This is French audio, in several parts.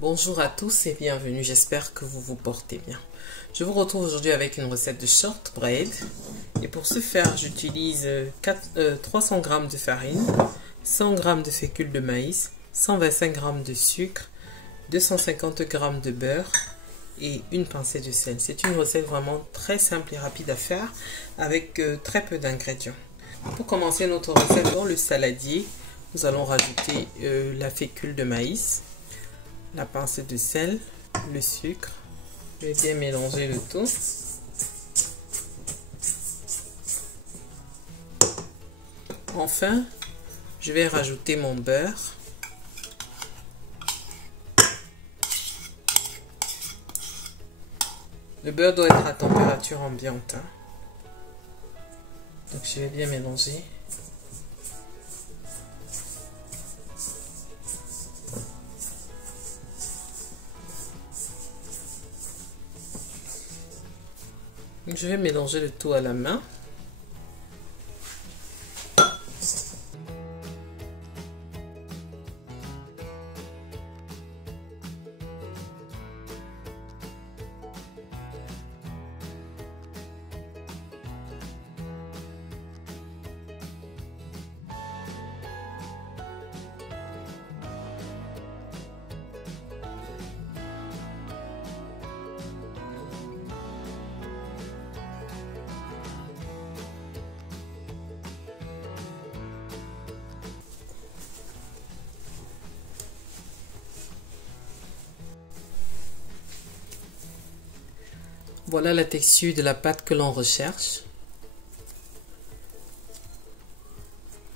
Bonjour à tous et bienvenue, j'espère que vous vous portez bien. Je vous retrouve aujourd'hui avec une recette de shortbread. Et pour ce faire, j'utilise 300 g de farine, 100 g de fécule de maïs, 125 g de sucre, 250 g de beurre et une pincée de sel. C'est une recette vraiment très simple et rapide à faire avec très peu d'ingrédients. Pour commencer notre recette, dans le saladier, nous allons rajouter la fécule de maïs, la pincée de sel, le sucre. Je vais bien mélanger le tout. Enfin, je vais rajouter mon beurre. Le beurre doit être à température ambiante. Donc je vais bien mélanger. Je vais mélanger le tout à la main. Voilà la texture de la pâte que l'on recherche.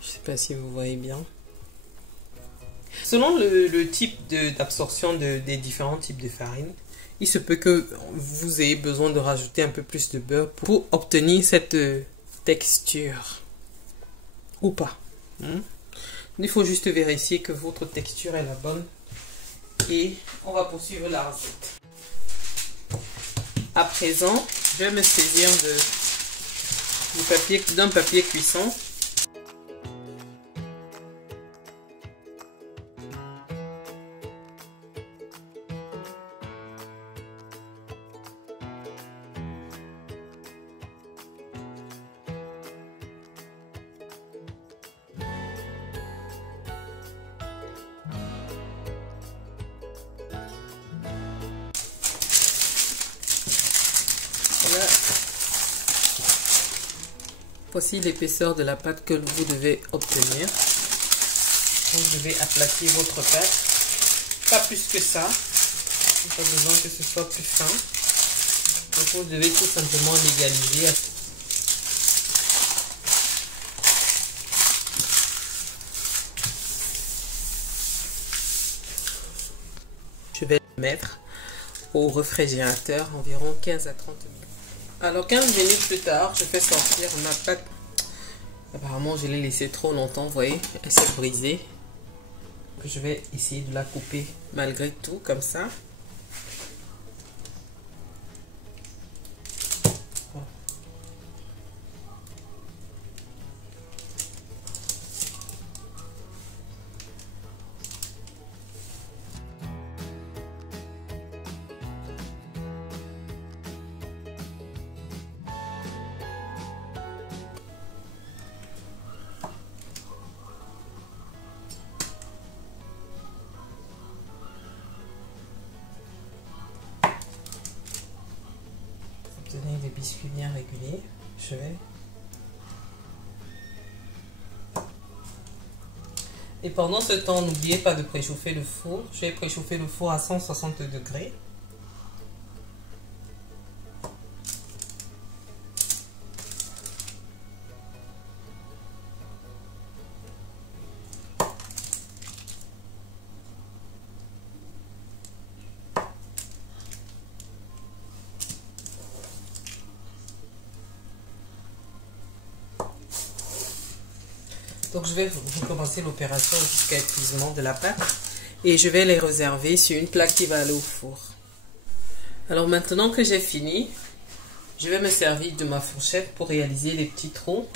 Je ne sais pas si vous voyez bien. Selon le type d'absorption des différents types de farine, il se peut que vous ayez besoin de rajouter un peu plus de beurre pour obtenir cette texture. Ou pas. Il faut juste vérifier que votre texture est la bonne. Et on va poursuivre la recette. À présent, je vais me saisir d'un papier cuisson. Voilà. Voici l'épaisseur de la pâte que vous devez obtenir. Vous devez aplatir votre pâte. Pas plus que ça. Il n'y a pas besoin que ce soit plus fin. Donc vous devez tout simplement l'égaliser. Je vais le mettre au réfrigérateur environ 15 à 30 minutes. Alors 15 minutes plus tard, je fais sortir ma pâte. Apparemment, je l'ai laissée trop longtemps, vous voyez, elle s'est brisée. Je vais essayer de la couper malgré tout, comme ça. Obtenir des biscuits bien réguliers. Je vais. Et pendant ce temps, n'oubliez pas de préchauffer le four. Je vais préchauffer le four à 160 degrés. Donc je vais recommencer l'opération jusqu'à épuisement de la pâte et je vais les réserver sur une plaque qui va aller au four. Alors maintenant que j'ai fini, je vais me servir de ma fourchette pour réaliser les petits trous.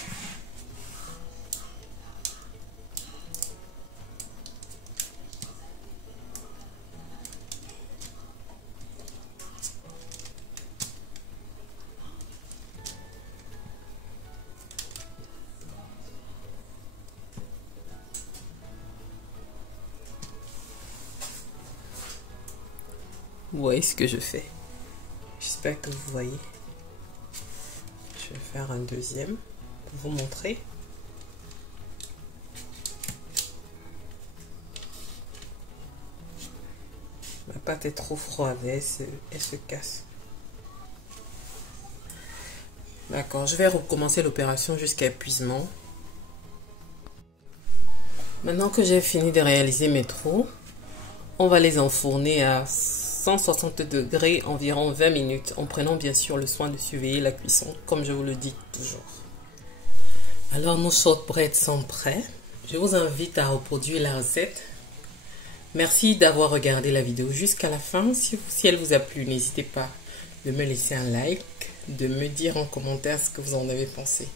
Vous voyez ce que je fais. J'espère que vous voyez. Je vais faire un deuxième pour vous montrer. Ma pâte est trop froide, elle se casse. D'accord, je vais recommencer l'opération jusqu'à épuisement. Maintenant que j'ai fini de réaliser mes trous, on va les enfourner à 160 degrés environ 20 minutes, en prenant bien sûr le soin de surveiller la cuisson, comme je vous le dis toujours. Alors nos shortbreads sont prêts. Je vous invite à reproduire la recette. Merci d'avoir regardé la vidéo jusqu'à la fin. Si elle vous a plu, n'hésitez pas de me laisser un like, de me dire en commentaire ce que vous en avez pensé.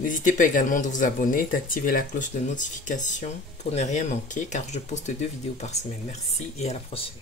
N'hésitez pas également de vous abonner, d'activer la cloche de notification pour ne rien manquer car je poste 2 vidéos par semaine. Merci et à la prochaine.